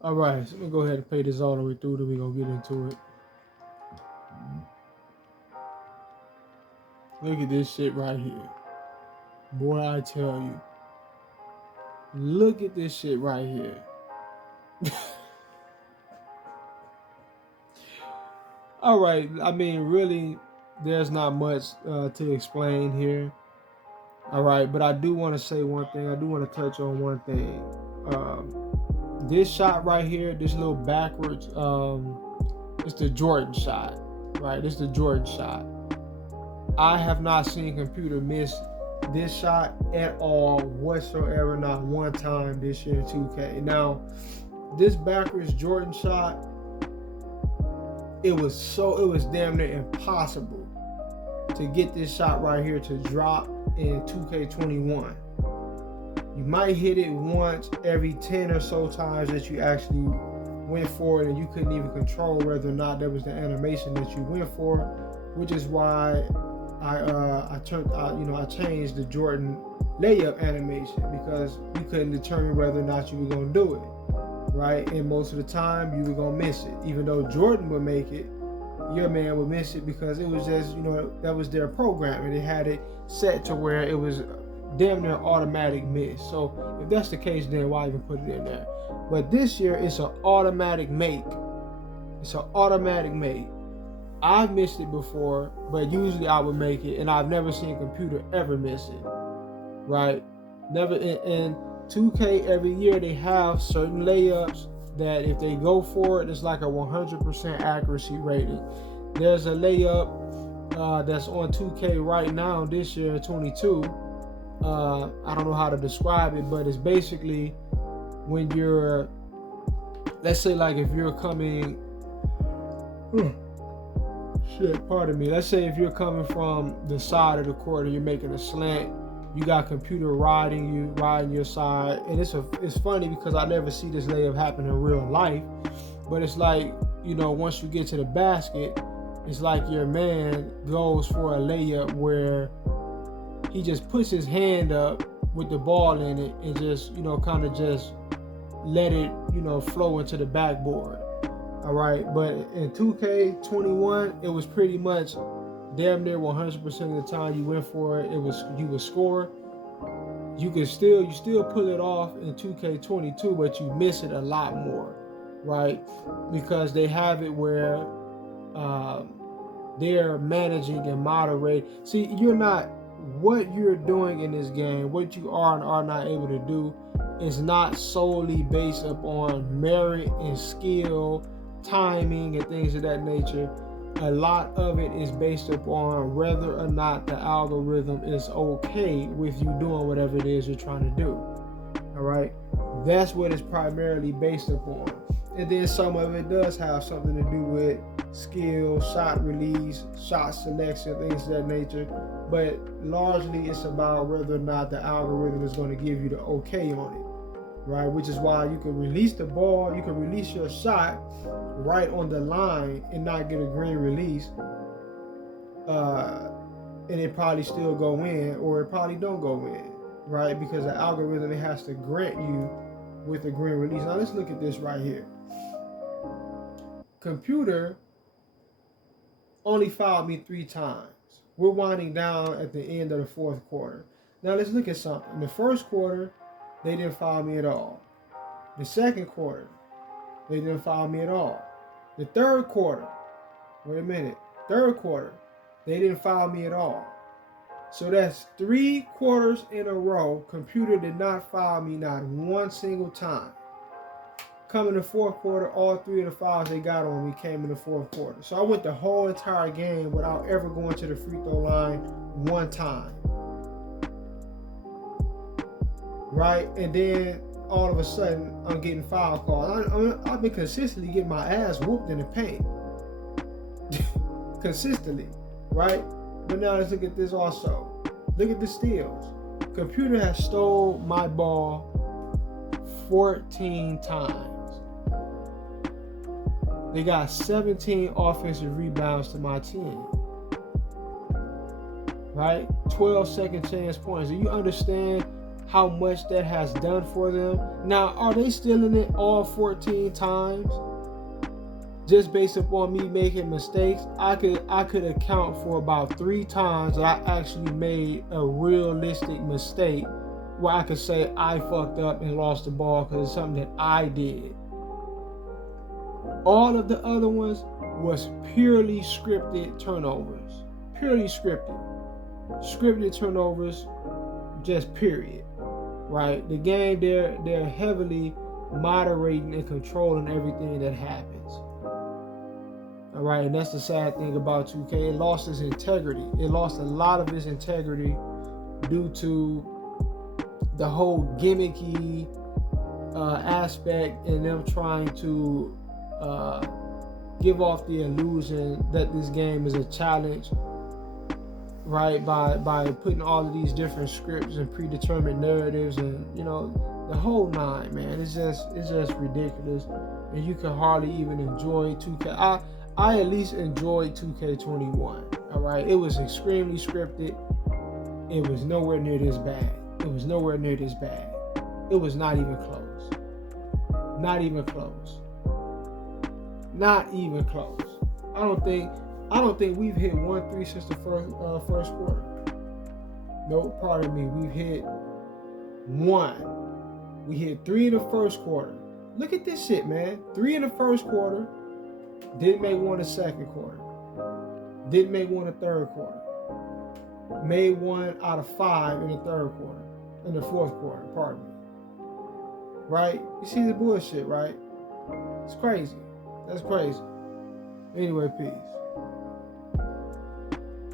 All right, so I'm gonna go ahead and pay this all the way through. Then we're gonna get into it. Look at this shit right here, boy. I tell you, look at this shit right here. All right, I mean, really, there's not much to explain here. All right, but I do want to say one thing. I do want to touch on one thing. This shot right here, this little backwards, it's the Jordan shot, right? This is the Jordan shot. I have not seen computer miss this shot at all whatsoever, not one time this year in 2K. Now, this backwards Jordan shot, it was damn near impossible to get this shot right here to drop in 2K21. You might hit it once every 10 or so times that you actually went for it, and you couldn't even control whether or not that was the animation that you went for, which is why I changed the Jordan layup animation, because you couldn't determine whether or not you were gonna do it, right? And most of the time you were gonna miss it. Even though Jordan would make it, your man would miss it, because it was just, that was their program, and they had it set to where it was damn near automatic miss. So if that's the case, then why even put it in there? But this year it's an automatic make. It's an automatic make. I've missed it before, but usually I would make it, and I've never seen a computer ever miss it, right? Never. In 2K, every year they have certain layups that if they go for it, it's like a 100% accuracy rating. There's a layup that's on 2K right now this year in 22. I don't know how to describe it, but it's basically when you're, let's say, like if you're coming, pardon me. Let's say if you're coming from the side of the court and you're making a slant, you got computer riding your side, and it's funny because I never see this layup happen in real life, but it's like, once you get to the basket, it's like your man goes for a layup where he just puts his hand up with the ball in it and just, kind of just let it, flow into the backboard. All right. But in 2K21, it was pretty much damn near 100% of the time you went for it, you would score. You still pull it off in 2K22, but you miss it a lot more, right? Because they have it where they're managing and moderate. See, what you're doing in this game, what you are and are not able to do, is not solely based upon merit and skill, timing, and things of that nature. A lot of it is based upon whether or not the algorithm is okay with you doing whatever it is you're trying to do. All right, that's what it's primarily based upon. And then some of it does have something to do with skill, shot release, shot selection, things of that nature. But largely it's about whether or not the algorithm is going to give you the okay on it, right? Which is why you can release the ball, you can release your shot right on the line and not get a green release, and it probably still go in, or it probably don't go in, right? Because the algorithm, it has to grant you with a green release. Now let's look at this right here. Computer only fouled me 3 times. We're winding down at the end of the fourth quarter. Now let's look at something. In the first quarter, they didn't foul me at all. The second quarter, they didn't foul me at all. The third quarter, third quarter, they didn't foul me at all. So that's 3 quarters in a row, computer did not foul me not one single time. Coming in the fourth quarter, all 3 of the fouls they got on me came in the fourth quarter. So I went the whole entire game without ever going to the free throw line one time. Right? And then all of a sudden, I'm getting foul calls. I've been consistently getting my ass whooped in the paint. Consistently. Right? But now let's look at this also. Look at the steals. Computer has stole my ball 14 times. They got 17 offensive rebounds to my 10. Right? 12 second chance points. Do you understand how much that has done for them. Now, are they still in it all 14 times? Just based upon me making mistakes, I could account for about 3 times that I actually made a realistic mistake where I could say I fucked up and lost the ball because it's something that I did. All of the other ones was purely scripted turnovers. Purely scripted. Scripted turnovers, just period. Right? The game, they're heavily moderating and controlling everything that happens. All right, and that's the sad thing about 2K. It lost its integrity. It lost a lot of its integrity due to the whole gimmicky aspect and them trying to give off the illusion that this game is a challenge, right? By putting all of these different scripts and predetermined narratives and the whole nine, man. It's just ridiculous, and you can hardly even enjoy 2K. I at least enjoyed 2K21. All right, it was extremely scripted. It was nowhere near this bad. It was nowhere near this bad. It was not even close. Not even close. Not even close. I don't think we've hit 1-3 since the first quarter. Nope, pardon me. We've hit 1. We hit 3 in the first quarter. Look at this shit, man. 3 in the first quarter. Didn't make 1 in the second quarter. Didn't make 1 in the third quarter. Made 1 out of 5 in the third quarter. In the fourth quarter, pardon me. Right? You see the bullshit, right? It's crazy. That's crazy. Anyway, peace.